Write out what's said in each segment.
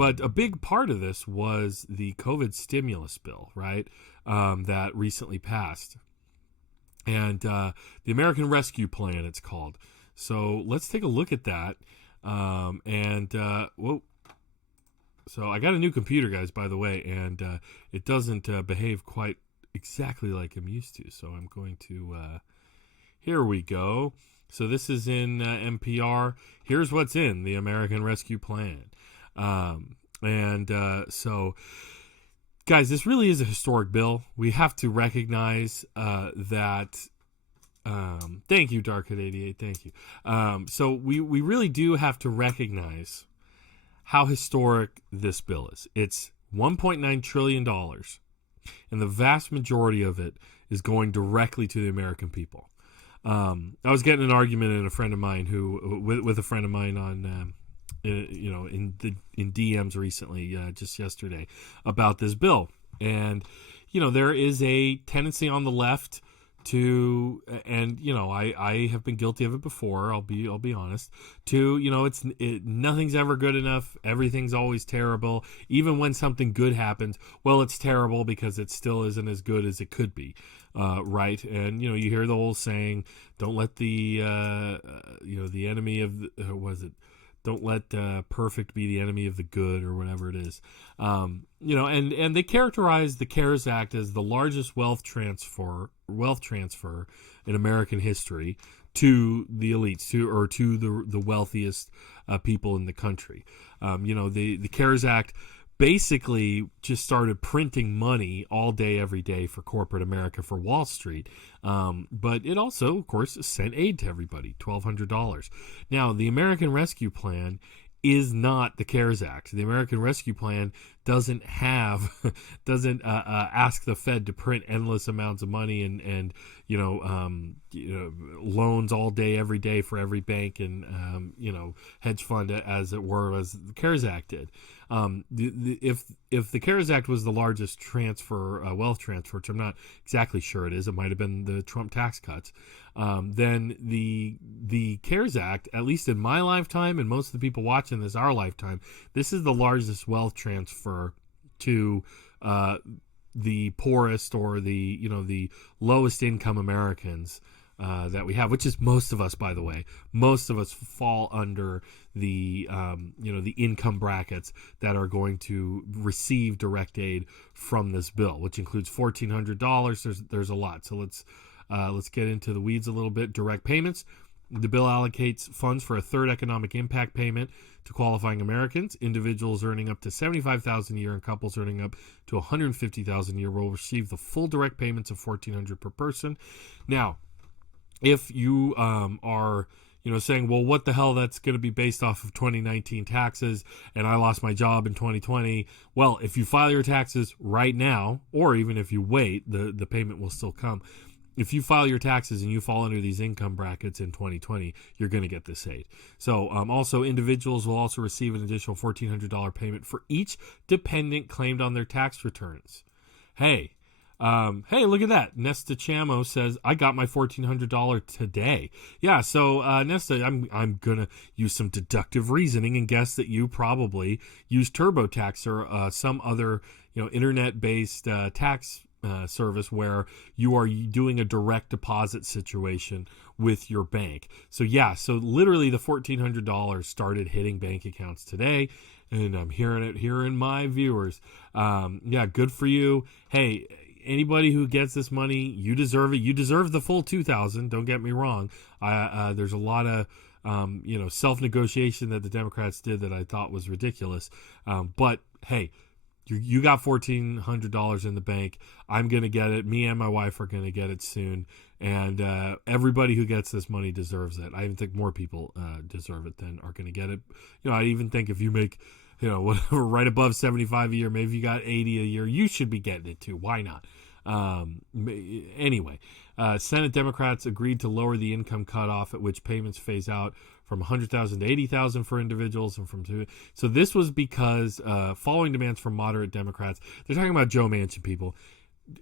but a big part of this was the COVID stimulus bill, right? That recently passed. And the American Rescue Plan, it's called. So let's take a look at that. Whoa. So I got a new computer, guys, by the way, and it doesn't behave quite exactly like I'm used to. So I'm going to, here we go. So this is in NPR. Here's what's in the American Rescue Plan. So, guys, this really is a historic bill. We have to recognize that. Thank you, Darkhead88. Thank you. So we really do have to recognize how historic this bill is. It's $1.9 trillion, and the vast majority of it is going directly to the American people. I was getting an argument with a friend of mine on, in DMs recently, just yesterday, about this bill. And, there is a tendency on the left to, and I have been guilty of it before. I'll be honest. To nothing's ever good enough. Everything's always terrible. Even when something good happens, well, it's terrible because it still isn't as good as it could be, right? And you hear the whole saying, "Don't let the the enemy of don't let perfect be the enemy of the good," or whatever it is. And they characterize the CARES Act as the largest wealth transfer in American history to the elites, to the wealthiest people in the country. The CARES Act basically just started printing money all day, every day for corporate America, for Wall Street. But it also, of course, sent aid to everybody, $1,200. Now, the American Rescue Plan is not the CARES Act. The American Rescue Plan doesn't ask the Fed to print endless amounts of money and loans all day, every day for every bank and hedge fund, as it were, as the CARES Act did. If the CARES Act was the largest wealth transfer, which I'm not exactly sure it is, it might have been the Trump tax cuts, then the CARES Act, at least in my lifetime and most of the people watching this, our lifetime, this is the largest wealth transfer to the poorest, or the lowest income Americans that we have, which is most of us, by the way. Most of us fall under the the income brackets that are going to receive direct aid from this bill, which includes $1,400. There's a lot. So let's get into the weeds a little bit. Direct payments. The bill allocates funds for a third economic impact payment to qualifying Americans. Individuals earning up to $75,000 a year and couples earning up to $150,000 a year will receive the full direct payments of $1,400 per person. Now, if you are saying, well, what the hell, that's going to be based off of 2019 taxes, and I lost my job in 2020. Well, if you file your taxes right now, or even if you wait, the payment will still come. If you file your taxes and you fall under these income brackets in 2020, you're going to get this aid. So also, individuals will also receive an additional $1,400 payment for each dependent claimed on their tax returns. Hey, look at that. Nesta Chamo says, I got my $1,400 today. Yeah, so Nesta, I'm going to use some deductive reasoning and guess that you probably use TurboTax or some other internet-based tax service where you are doing a direct deposit situation with your bank. So so literally the $1,400 started hitting bank accounts today, and I'm hearing it here in my viewers. Good for you. Hey, anybody who gets this money, you deserve it. You deserve the full $2,000. Don't get me wrong. There's a lot of self-negotiation that the Democrats did that I thought was ridiculous. But hey, you got $1,400 in the bank. I'm going to get it. Me and my wife are going to get it soon. And everybody who gets this money deserves it. I even think more people deserve it than are going to get it. I even think if you make, whatever, right above 75 a year, maybe you got 80 a year, you should be getting it too. Why not? Anyway, Senate Democrats agreed to lower the income cutoff at which payments phase out from $100,000 to $80,000 for individuals, and from two. So this was because following demands from moderate Democrats. They're talking about Joe Manchin, people.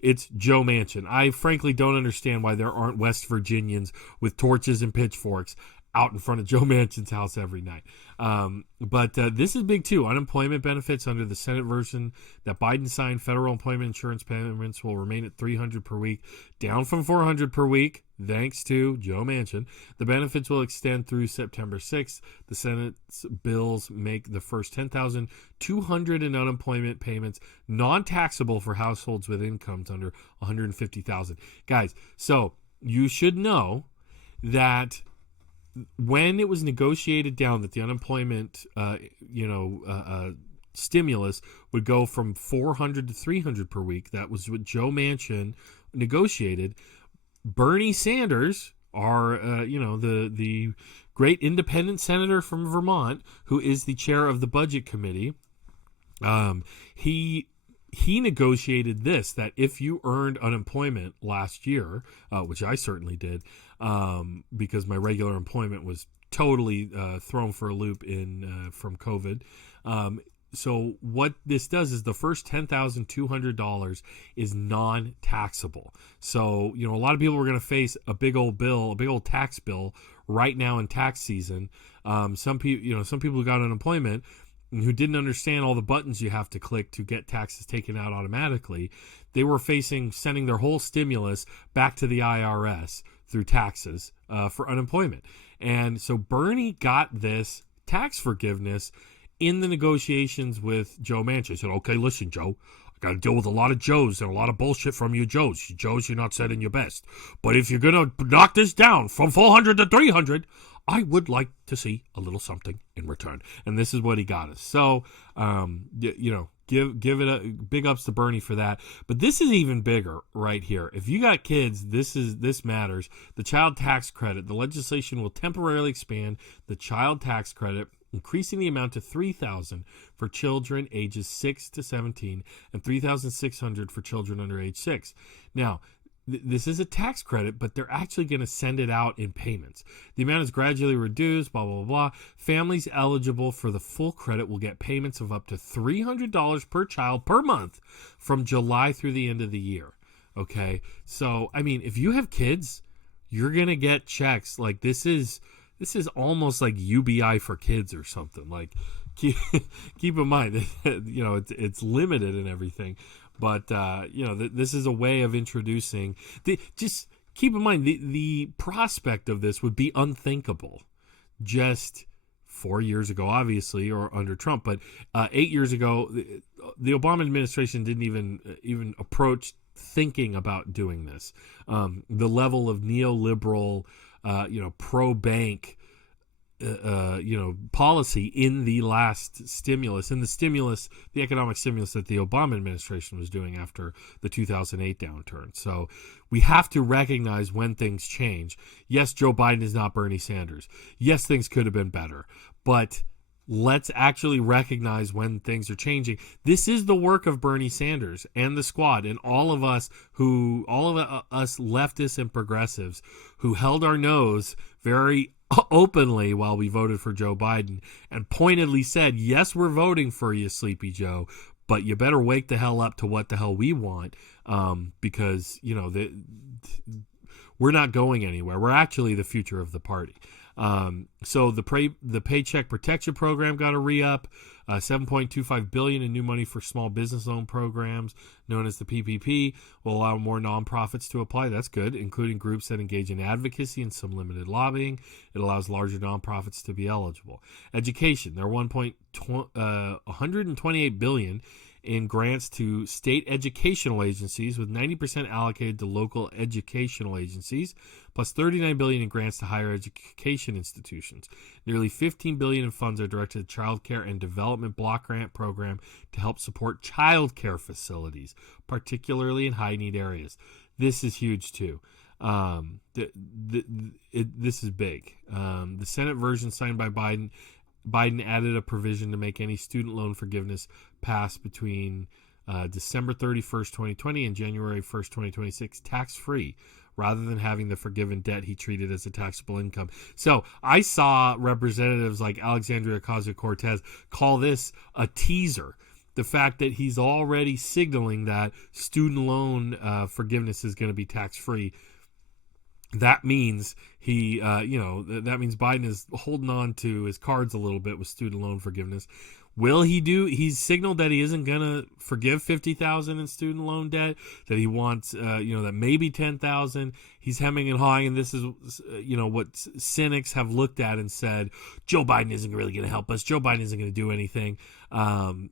It's Joe Manchin. I frankly don't understand why there aren't West Virginians with torches and pitchforks out in front of Joe Manchin's house every night. But this is big too. Unemployment benefits under the Senate version that Biden signed, federal employment insurance payments will remain at $300 per week, down from $400 per week, thanks to Joe Manchin. The benefits will extend through September 6th. The Senate's bills make the first $10,200 in unemployment payments non-taxable for households with incomes under $150,000. Guys, so you should know that when it was negotiated down that the unemployment, stimulus would go from $400 to $300 per week, that was what Joe Manchin negotiated. Bernie Sanders, the great independent senator from Vermont, who is the chair of the budget committee, he negotiated this, that if you earned unemployment last year, which I certainly did, because my regular employment was totally thrown for a loop from COVID. So what this does is the first $10,200 is non-taxable. So, a lot of people are going to face a big old tax bill right now in tax season. Some people who got unemployment and who didn't understand all the buttons you have to click to get taxes taken out automatically, they were facing sending their whole stimulus back to the IRS through taxes for unemployment. And so Bernie got this tax forgiveness in the negotiations with Joe Manchin. He said, okay, listen, Joe, I got to deal with a lot of Joes and a lot of bullshit from you Joes. Joes, you're not setting your best. But if you're going to knock this down from 400 to 300, I would like to see a little something in return. And this is what he got us. So, give it a big ups to Bernie for that. But this is even bigger right here. If you got kids, this matters. The child tax credit. The legislation will temporarily expand the child tax credit, increasing the amount to $3,000 for children ages 6 to 17 and $3,600 for children under age 6. Now, this is a tax credit, but they're actually going to send it out in payments. The amount is gradually reduced, blah, blah, blah. Families eligible for the full credit will get payments of up to $300 per child per month from July through the end of the year. Okay? So, if you have kids, you're going to get checks. Like, this is almost like UBI for kids or something. Like, keep in mind, it's limited and everything. But, this is a way of introducing. Just keep in mind, the prospect of this would be unthinkable just 4 years ago, obviously, or under Trump. But 8 years ago, the Obama administration didn't even approach thinking about doing this. The level of neoliberal, pro-bank, policy in the last stimulus, the economic stimulus that the Obama administration was doing after the 2008 downturn. So we have to recognize when things change. Yes, Joe Biden is not Bernie Sanders. Yes, things could have been better, but let's actually recognize when things are changing. This is the work of Bernie Sanders and the squad and all of us leftists and progressives who held our nose very openly while we voted for Joe Biden and pointedly said, yes, we're voting for you, Sleepy Joe, but you better wake the hell up to what the hell we want, because, we're not going anywhere. We're actually the future of the party. So the Paycheck Protection Program got a re-up, $7.25 billion in new money for small business loan programs known as the PPP will allow more nonprofits to apply. That's good, including groups that engage in advocacy and some limited lobbying. It allows larger nonprofits to be eligible. Education, there are $128 billion in grants to state educational agencies, with 90% allocated to local educational agencies, plus $39 billion in grants to higher education institutions. Nearly $15 billion in funds are directed to child care and development block grant program to help support child care facilities, particularly in high-need areas. This is huge, too. This is big. The Senate version signed by Biden added a provision to make any student loan forgiveness pass between December 31st, 2020 and January 1st, 2026 tax-free, rather than having the forgiven debt he treated as a taxable income. So I saw representatives like Alexandria Ocasio-Cortez call this a teaser. The fact that he's already signaling that student loan forgiveness is going to be tax-free. that means that means Biden is holding on to his cards a little bit with student loan forgiveness. Will he do? He's signaled that he isn't gonna forgive 50,000 in student loan debt. That he wants, that maybe 10,000. He's hemming and hawing, and this is, what cynics have looked at and said, Joe Biden isn't really going to help us. Joe Biden isn't going to do anything. And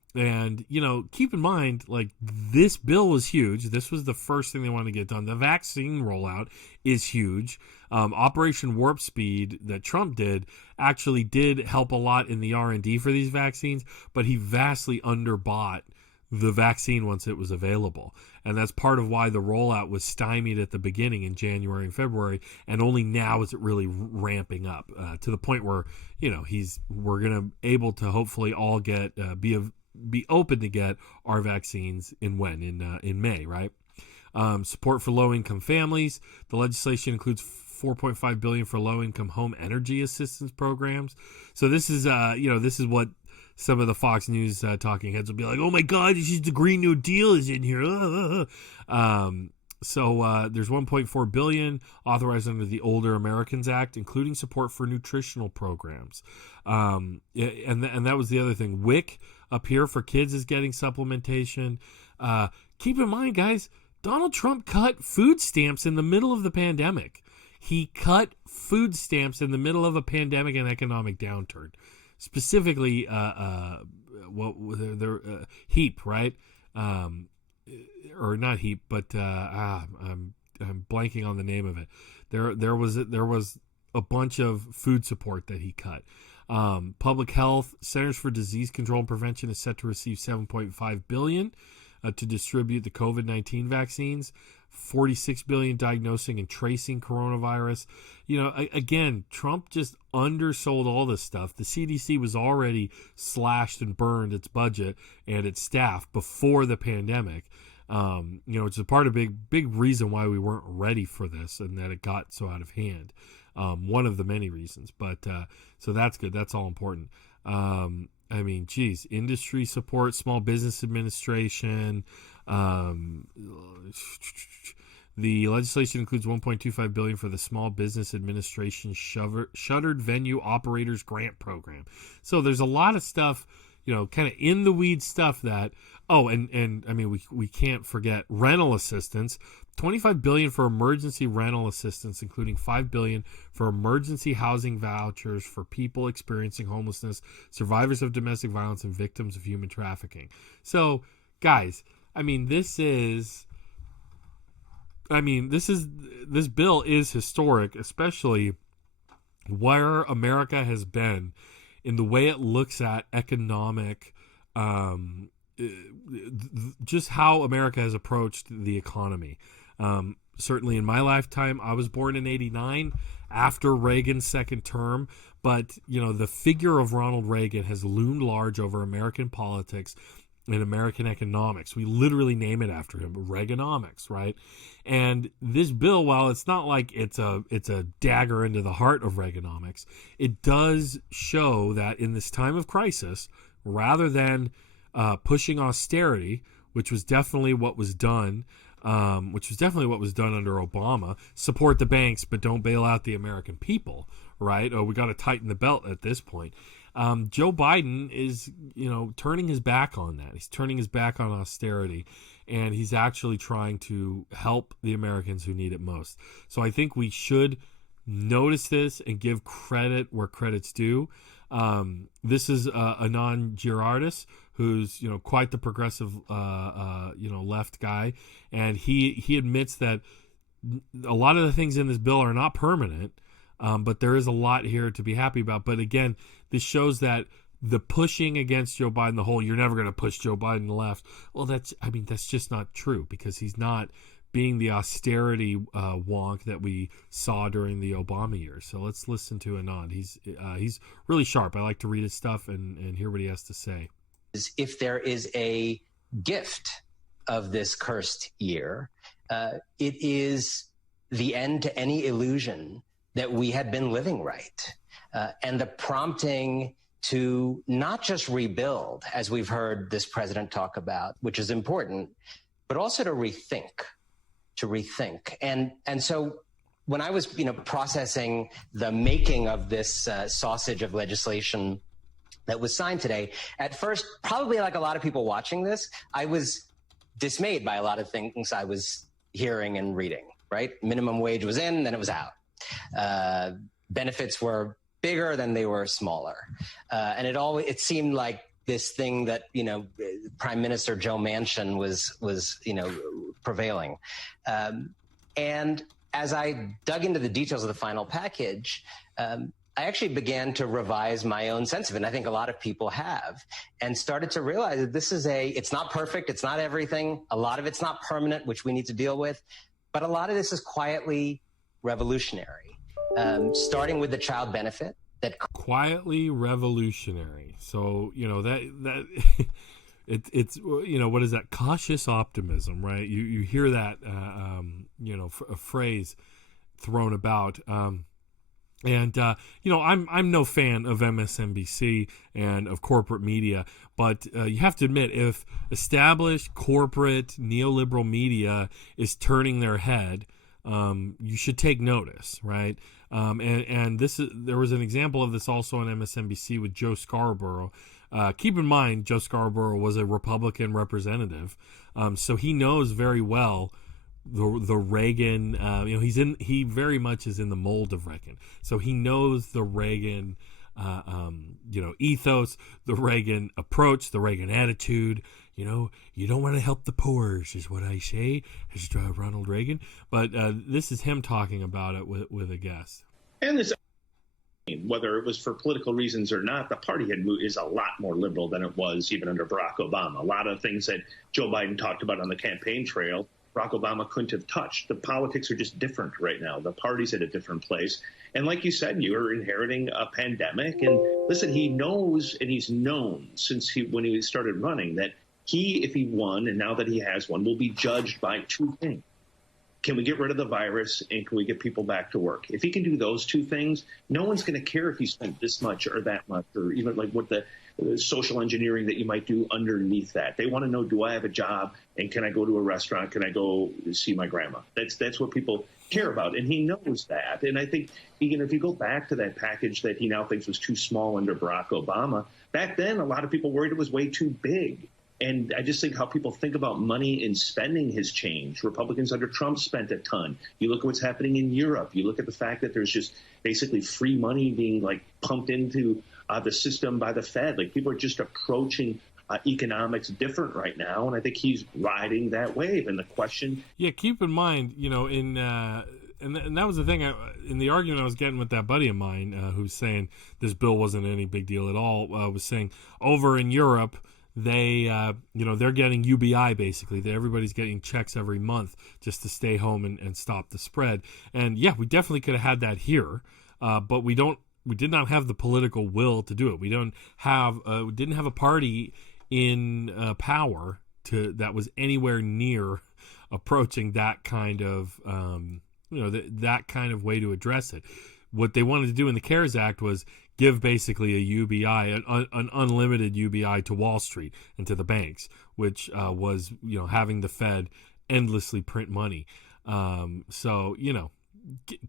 keep in mind, like, this bill was huge. This was the first thing they wanted to get done. The vaccine rollout is huge. Operation Warp Speed that Trump did actually did help a lot in the R&D for these vaccines, but he vastly underbought the vaccine once it was available. And that's part of why the rollout was stymied at the beginning in January and February, and only now is it really ramping up to the point where, we're going to able to hopefully all get be open to get our vaccines in May, right? Support for low-income families. The legislation includes $4.5 billion for low-income home energy assistance programs. So this is what some of the Fox News talking heads will be like, oh my God, this is the Green New Deal is in here. So there's $1.4 billion authorized under the Older Americans Act, including support for nutritional programs. And that was the other thing. WIC up here for kids is getting supplementation. Keep in mind, guys, Donald Trump cut food stamps in the middle of the pandemic. He cut food stamps in the middle of a pandemic and economic downturn. Specifically, HEAP, right? Or not HEAP, but I'm blanking on the name of it. There was a bunch of food support that he cut. Public Health, Centers for Disease Control and Prevention is set to receive $7.5 billion to distribute the COVID-19 vaccines. $46 billion diagnosing and tracing coronavirus. Again, Trump just undersold all this stuff. The CDC was already slashed and burned its budget and its staff before the pandemic. It's a part of big reason why we weren't ready for this and that it got so out of hand. One of the many reasons, but so that's good. That's all important. Industry support, Small Business Administration. The legislation includes $1.25 billion for the Small Business Administration Shuttered Venue Operators Grant Program. So there's a lot of stuff, kind of in the weeds stuff that. We can't forget rental assistance. $25 billion for emergency rental assistance, including $5 billion for emergency housing vouchers for people experiencing homelessness, survivors of domestic violence, and victims of human trafficking. So, guys, this bill is historic, especially where America has been in the way it looks at economic, just how America has approached the economy. Certainly in my lifetime, I was born in '89 after Reagan's second term, but the figure of Ronald Reagan has loomed large over American politics and American economics. We literally name it after him, Reaganomics, right? And this bill, while it's not like it's a dagger into the heart of Reaganomics, it does show that in this time of crisis, rather than pushing austerity, which was definitely what was done under Obama, support the banks but don't bail out the American people, right? We got to tighten the belt at this point. Joe Biden is, turning his back on that. He's turning his back on austerity, and he's actually trying to help the Americans who need it most. So I think we should notice this and give credit where credit's due. This is Anand Girardis, who's quite the progressive left guy, and he admits that a lot of the things in this bill are not permanent, but there is a lot here to be happy about. But again, this shows that the pushing against Joe Biden, the whole "you're never going to push Joe Biden left," well, that's just not true, because he's not being the austerity wonk that we saw during the Obama years. So let's listen to Anand. He's really sharp. I like to read his stuff and hear what he has to say. If there is a gift of this cursed year, it is the end to any illusion that we had been living right, and the prompting to not just rebuild, as we've heard this president talk about, which is important, but also to rethink. And so when I was, processing the making of this sausage of legislation that was signed today, at first, probably like a lot of people watching this, I was dismayed by a lot of things I was hearing and reading, right? Minimum wage was in, then it was out. Benefits were bigger, then they were smaller. And it seemed like this thing that, Prime Minister Joe Manchin was prevailing. And as I dug into the details of the final package, I actually began to revise my own sense of it. And I think a lot of people have, and started to realize that it's not perfect. It's not everything. A lot of it's not permanent, which we need to deal with. But a lot of this is quietly revolutionary, starting with the child benefit. Quietly revolutionary. So, that it's what is that? Cautious optimism, right? You hear that, a phrase thrown about. I'm no fan of MSNBC and of corporate media, but you have to admit, if established corporate neoliberal media is turning their head, you should take notice, right? There was an example of this also on MSNBC with Joe Scarborough. Keep in mind, Joe Scarborough was a Republican representative, so he knows very well the Reagan. He very much is in the mold of Reagan, so he knows the Reagan, ethos, the Reagan approach, the Reagan attitude. You don't want to help the poor, is what I say, as Ronald Reagan. But this is him talking about it with a guest. And this, whether it was for political reasons or not, the party is a lot more liberal than it was even under Barack Obama. A lot of things that Joe Biden talked about on the campaign trail, Barack Obama couldn't have touched. The politics are just different right now. The party's at a different place. And like you said, you are inheriting a pandemic. And listen, he knows, and he's known since when he started running, that if he won, and now that he has won, will be judged by two things. Can we get rid of the virus, and can we get people back to work? If he can do those two things, no one's going to care if he spent this much or that much, or even like what the social engineering that you might do underneath that. They want to know, do I have a job, and can I go to a restaurant? Can I go see my grandma? That's what people care about, and he knows that. And I think, if you go back to that package that he now thinks was too small under Barack Obama, back then a lot of people worried it was way too big. And I just think how people think about money and spending has changed. Republicans under Trump spent a ton. You look at what's happening in Europe. You look at the fact that there's just basically free money being pumped into the system by the Fed. People are just approaching economics different right now. And I think he's riding that wave. And the question. Yeah, keep in mind, and that was the thing in the argument I was getting with that buddy of mine who's saying this bill wasn't any big deal at all, was saying over in Europe, they're getting UBI basically. Everybody's getting checks every month just to stay home and stop the spread. And yeah, we definitely could have had that here, but we did not have the political will to do it. We didn't have a party in power that was anywhere near approaching that kind of that kind of way to address it. What they wanted to do in the CARES Act was give basically a UBI, an unlimited UBI to Wall Street and to the banks, which was, having the Fed endlessly print money. So,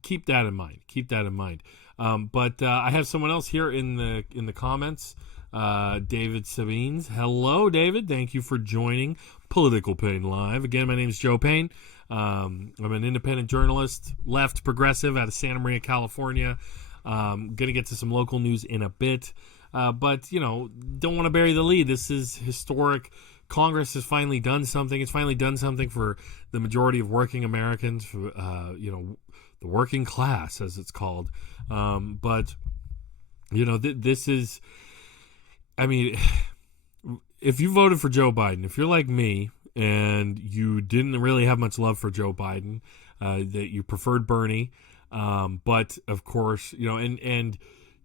keep that in mind. Keep that in mind. But I have someone else here in the comments, David Sabines. Hello, David. Thank you for joining Political Pain Live. Again, my name is Joe Payne. I'm an independent journalist, left progressive out of Santa Maria, California. Going to get to some local news in a bit. But, don't want to bury the lead. This is historic. Congress has finally done something. It's finally done something for the majority of working Americans, for, the working class, as it's called. But, this is, if you voted for Joe Biden, if you're like me and you didn't really have much love for Joe Biden, that you preferred Bernie, but of course, and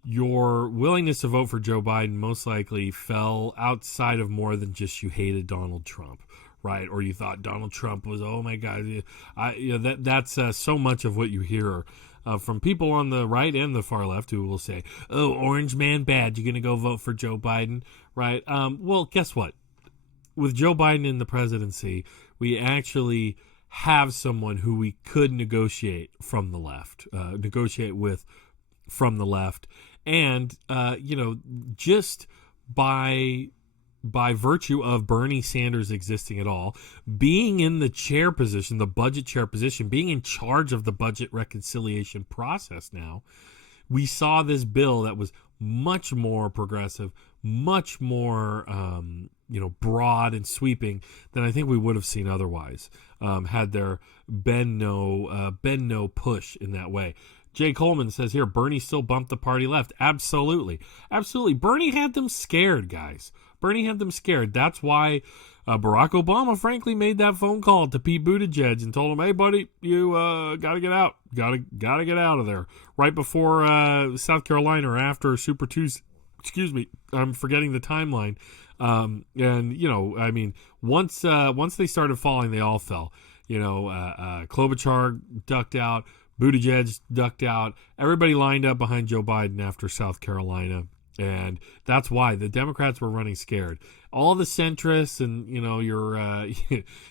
your willingness to vote for Joe Biden most likely fell outside of more than just you hated Donald Trump, right? Or you thought Donald Trump was, oh my God, that's so much of what you hear from people on the right and the far left who will say, oh, orange man bad, you're going to go vote for Joe Biden, right? Well, guess what? With Joe Biden in the presidency, we actually have someone who we could negotiate from the left, negotiate with from the left. And, just by virtue of Bernie Sanders existing at all, being in the chair position, the budget chair position, being in charge of the budget reconciliation process now, we saw this bill that was much more progressive, much more, broad and sweeping than I think we would have seen otherwise, had there been no push in that way. Jay Coleman says here, Bernie still bumped the party left. Absolutely. Absolutely. Bernie had them scared, guys. Bernie had them scared. That's why Barack Obama, frankly, made that phone call to Pete Buttigieg and told him, hey, buddy, you got to get out. Got to get out of there. Right before South Carolina or after Super Tuesday. Excuse me. I'm forgetting the timeline. Once they started falling, they all fell. Klobuchar ducked out. Buttigieg ducked out. Everybody lined up behind Joe Biden after South Carolina. And that's why the Democrats were running scared. All the centrists and,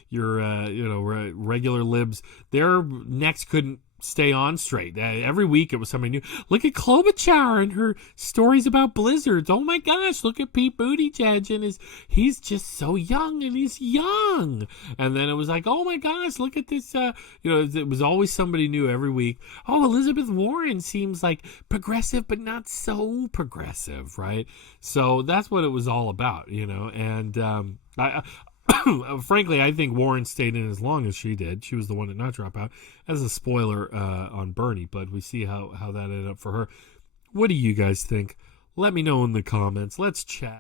your regular libs, their necks couldn't stay on straight. Every week it was somebody new. Look at Klobuchar and her stories about blizzards. Oh my gosh, look at Pete Buttigieg and he's just so young and he's young. And then it was like, oh my gosh, look at this. It was always somebody new every week. Oh, Elizabeth Warren seems like progressive, but not so progressive, right? So that's what it was all about, and frankly, I think Warren stayed in as long as she did. She was the one to not drop out. As a spoiler on Bernie, but we see how that ended up for her. What do you guys think? Let me know in the comments. Let's chat.